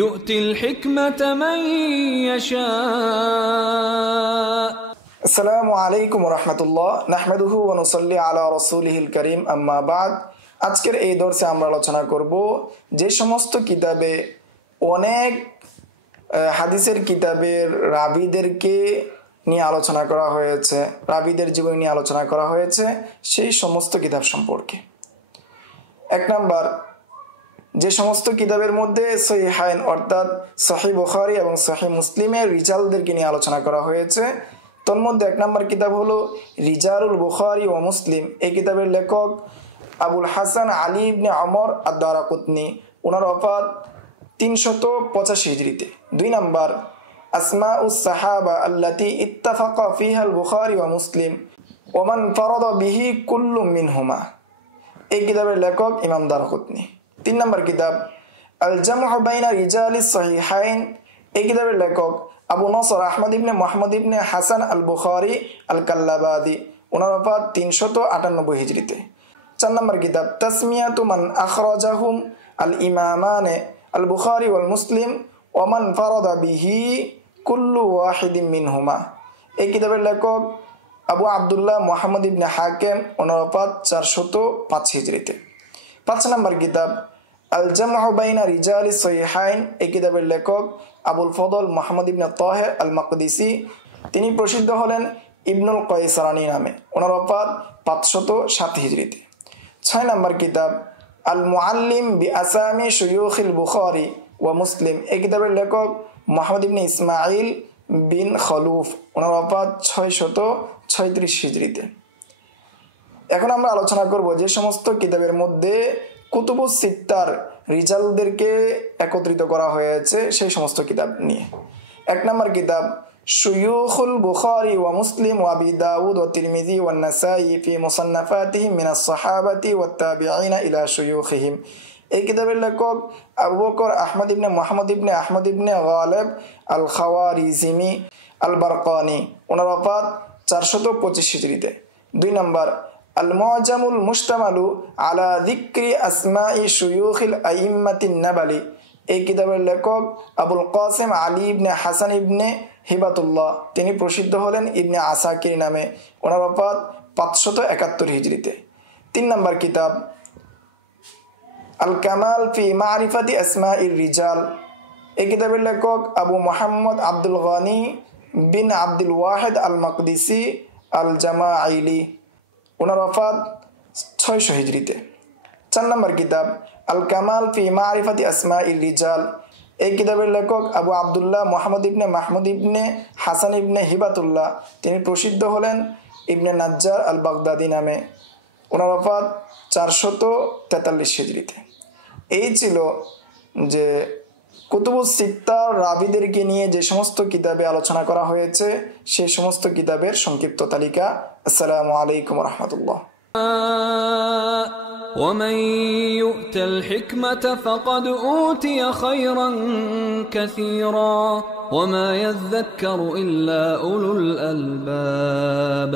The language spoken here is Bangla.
يؤتي الحكمة من يشاء. আসসালামু আলাইকুম রহমতুল্লাহ নাহমাদুহু ওয়া নুসাল্লি আলা রাসূলিহিল কারীম আম্মা বাদ। আজকের এই দর্সে আমরা আলোচনা করব যে সমস্ত কিতাবে অনেক হাদিসের কিতাবের রাবীদেরকে নিয়ে আলোচনা করা হয়েছে, রাবীদের জীবনী নিয়ে আলোচনা করা হয়েছে, সেই সমস্ত কিতাব সম্পর্কে। এক নাম্বার, যে সমস্ত কিতাবের মধ্যে সহিহাইন অর্থাৎ সহিহ বুখারী এবং সহিহ মুসলিমের রিজালদেরকে নিয়ে আলোচনা করা হয়েছে, তোর মধ্যে এক নম্বর কিতাব হলো রিজালুল বুখারী ও মুসলিম। এই কিতাবের লেখক আবুল হাসান আলী ইবনে ওমর আদ-দারাকুতনি, ওনার ওফাত 385 হিজরিতে। দুই নম্বর, আসমাউস সাহাবা আল্লাতী ইত্তাফাকা ফিহাল বুখারী ওয়া মুসলিম ওয়া মান ফারাদা বিহি কুল্লু মিনহুমা। এই কিতাবের লেখক ইমাম দারাকুতনি। তিন নম্বর কিতাব আল জামউ বাইনা রিজালিস সহিহাইন। এই কিতাবের লেখক আবু নসর আহমদ ইবনে মুহাম্মদ ইবনে হাসান আল বুখারী আল কাল্লাবাদি, ওনার ওফাত 398 হিজরিতে। চার নম্বর কিতাব তাসমিয়াতু মান আখরাজাহুম আল ইমামানে আল বুখারী ওয়াল মুসলিম ওয়া মান ফারাদা বিহি কুল্লু ওয়াহিদিন মিনহুমা। এই কিতাবের লেখক আবু আব্দুল্লাহ মুহাম্মদ ইবনে হাকিম, ওনার ওফাত 405 হিজরিতে। 5 নম্বর কিতাব আল জামউ বাইনা রিজালিস সহিহাইন। এই কিতাবের লেখক আবুল ফদল মুহাম্মদ ইবনে তাহের আল মাকদিসি, তিনি প্রসিদ্ধ হলেন ইবনুল কায়সারানি নামে, ওনার ওফাত 507 হিজরিতে। 6 নম্বর কিতাব আল মুআল্লিম বি আসামি শুয়ুখিল বুখারী ওয়া মুসলিম। এই কিতাবের লেখক মুহাম্মদ ইবনে ইসমাঈল বিন খলুফ, ওনার ওফাত 636 হিজরিতে। এখন আমরা আলোচনা করব যে সমস্ত কিতাবের মধ্যে কুতুবুস সিত্তার রিজালদেরকে একত্রিত করা হয়েছে সেই সমস্ত কিতাব নিয়ে। এক নম্বর কিতাব শুয়ুখুল বুখারী ওয়া মুসলিম ওয়া আবি দাউদ ওয়া তিরমিজি ওয়া নাসাই ফি মুসান্নাফাতিহিম মিনাস সাহাবাতি ওয়াত তাবিঈনা ইলা শুয়ুখিহিম। এই কিতাবের লেখক আবু বকর আহমদ ইবনে মুহাম্মদ ইবনে আহমদ ইবনে গালিব আল খাওয়ারিজিমি আল বারকানি, ওনার ওফাত 425 হিজরিতে। দুই নম্বর আল মুআজামুল মুশতামালু আলা যিকরি আসমাই শুয়ুখিল আইম্মাতিন নাবালি। এই কিতাবের লেখক আবুল কাসিম আলী ইবনে হাসান ইবনে হিবাতুল্লাহ, তিনি প্রসিদ্ধ হলেন ইবনে আসাকির নামে, ওনার ওফাত 571 হিজরিতে। 3 নম্বর কিতাব আল কামাল ফি মারিফাতি আসমাইর রিজাল। এই কিতাবের লেখক আবু মুহাম্মদ আব্দুল গনি বিন আব্দুল ওয়াহিদ আল মাকদিসি আল জামাঈলি, ওনার ওফাত 600 হিজরিতে। 4 নম্বর কিতাব আল কামাল ফি মারিফাতি আসমাইর রিজাল। এই কিতাবের লেখক আবু আব্দুল্লাহ মুহাম্মদ ইবনে মাহমুদ ইবনে হাসান ইবনে হিবাতুল্লাহ, তিনি প্রসিদ্ধ হলেন ইবনে নাজ্জার আল বাগদাদি নামে, ওনার ওফাত 443 হিজরিতে। এই ছিল যে কুতুবুস সিত্তার রাবীদেরকে নিয়ে যে সমস্ত কিতাবে আলোচনা করা হয়েছে সেই সমস্ত কিতাবের সংক্ষিপ্ত তালিকা। আসসালামু আলাইকুম ওয়া রাহমাতুল্লাহ। ومن يؤت الحكمة فقد أوتي خيرا كثيرا وما يذكر إلا أولو الألباب.